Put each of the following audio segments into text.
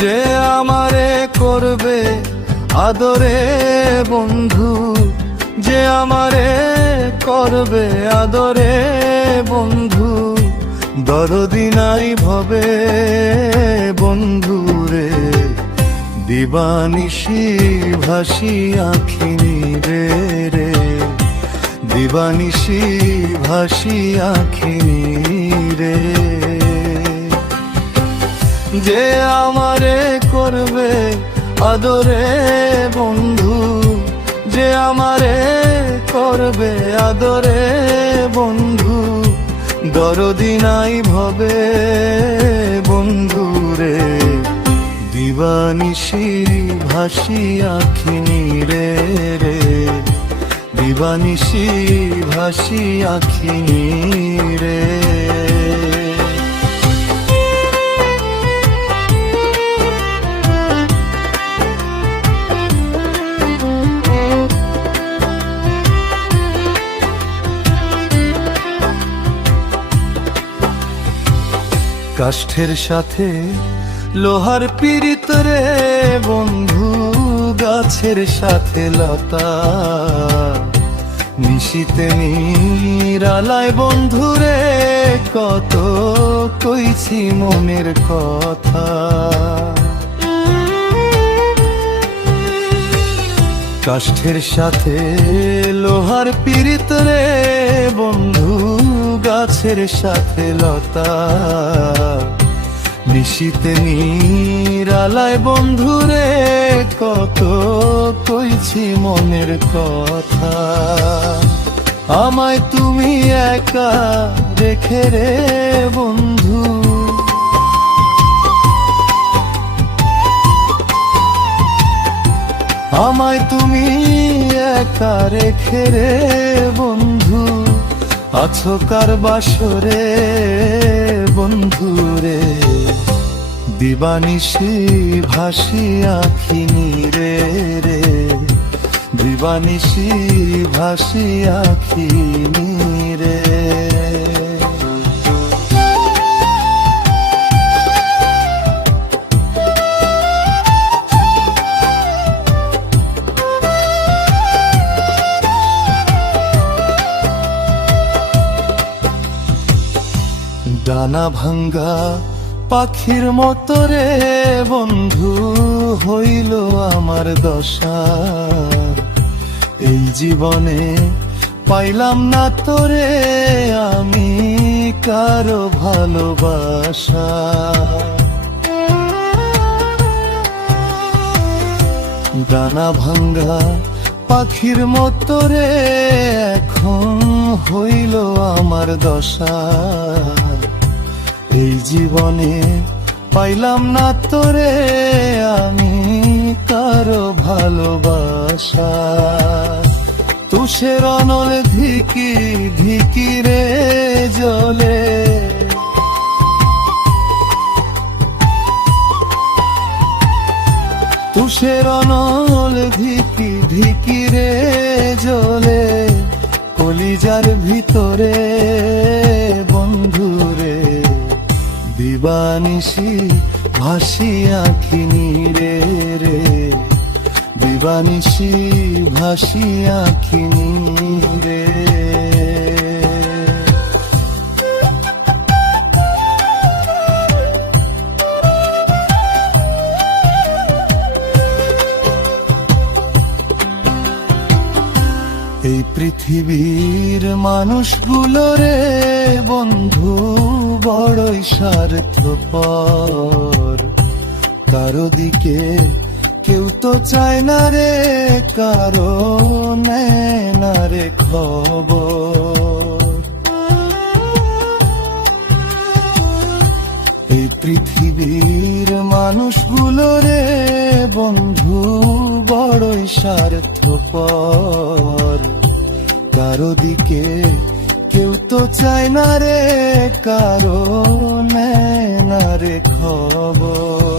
যে আমারে করবে আদরে বন্ধু, যে আমারে করবে আদরে বন্ধু, দরদি নাই ভবে বন্ধু রে। দিবানিশি ভাসি আঁখি নিরে রে, দিবানিশি ভাসি আঁখি নিরে। যে আমারে করবে আদরে বন্ধু, যে আমারে করবে আদরে বন্ধু, দরদি নাই ভবে বন্ধু রে। দিবানিশি ভাসি আঁখি নিরে রে, দিবানিশি ভাসি আঁখি নিরে। কাষ্ঠের সাথে লোহার পীড়িত রে বন্ধু, গাছের সাথে লতা, নিশিতে নিরালায় বন্ধু রে, কত কইছি মনের কথা। কাষ্ঠের সাথে লোহার পীড়িত রে বন্ধু, গাছের সাথে লতা, নিশিতে নিরালায় বন্ধু রে, কত কইছি মনের কথা। আমায় তুমি একা রেখে রে বন্ধু, আমায় তুমি একা রেখে রে বন্ধু, আছো কার বাসরে বন্ধু রে। দিবানিশি ভাসি আঁখি নিরে রে, দিবানিশি ভাসি আঁখি নিরে। ডানা ভাঙ্গা পাখির মতো রে বন্ধু, হইল আমার দশা। এই জীবনে পাইলাম না তোরে আমি কারো ভালোবাসা। ডানা ভাঙ্গা পাখির মতো রে এখন হইল আমার দশা। এই জীবনে পাইলাম না তোরে আমি কারো ভালোবাসা। তুষের অনল ধিকি ধিকি রে জ্বলে, তুষের অনল ধিকি ধিকি রে জ্বলে, কলিজার ভিতরে বন্ধু রে। দিবানিশি ভাসি আঁখি নিরে রে, দিবানিশি ভাসি আঁখি নিরে। এই পৃথিবীর মানুষগুলো রে বন্ধু বড়ই স্বার্থপর, কারো দিকে কেউ তো চায় না রে, কারো নেয় না রে খবর। এই পৃথিবীর মানুষগুলো রে বন্ধু বড়ই স্বার্থপর, কারো দিকে কেউ তো চায় না রে, কারো নেয় না রে খবর।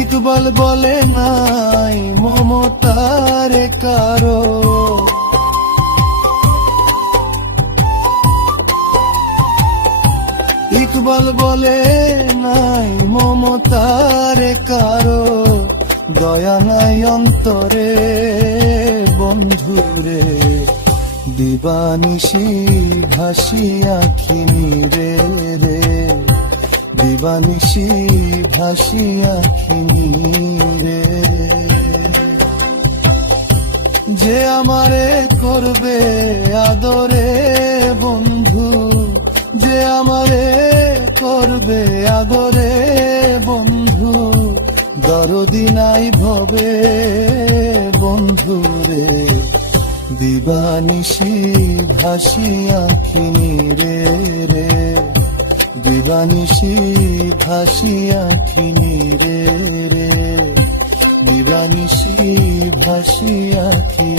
ইকবাল বলে নাই মমতার কারো, ইকবাল ইকবাল বলে নাই মমতার কারো, দয়া নাই অন্তরে বন্ধুরে, দিবানিশি ভাসি আখি নিরে রে, দিবানিশি ভাসি আখি নিরে। যে আমারে করবে আদরে বন্ধু, যে আমারে করবে আদরে বন্ধু, দরদি নাই ভবে বন্ধু রে, দিবানিশি ভাসি আখি নিরে রে, দিবানিশি ভাসি আখি নিরে রে, দিবানিশি ভাসি আখি।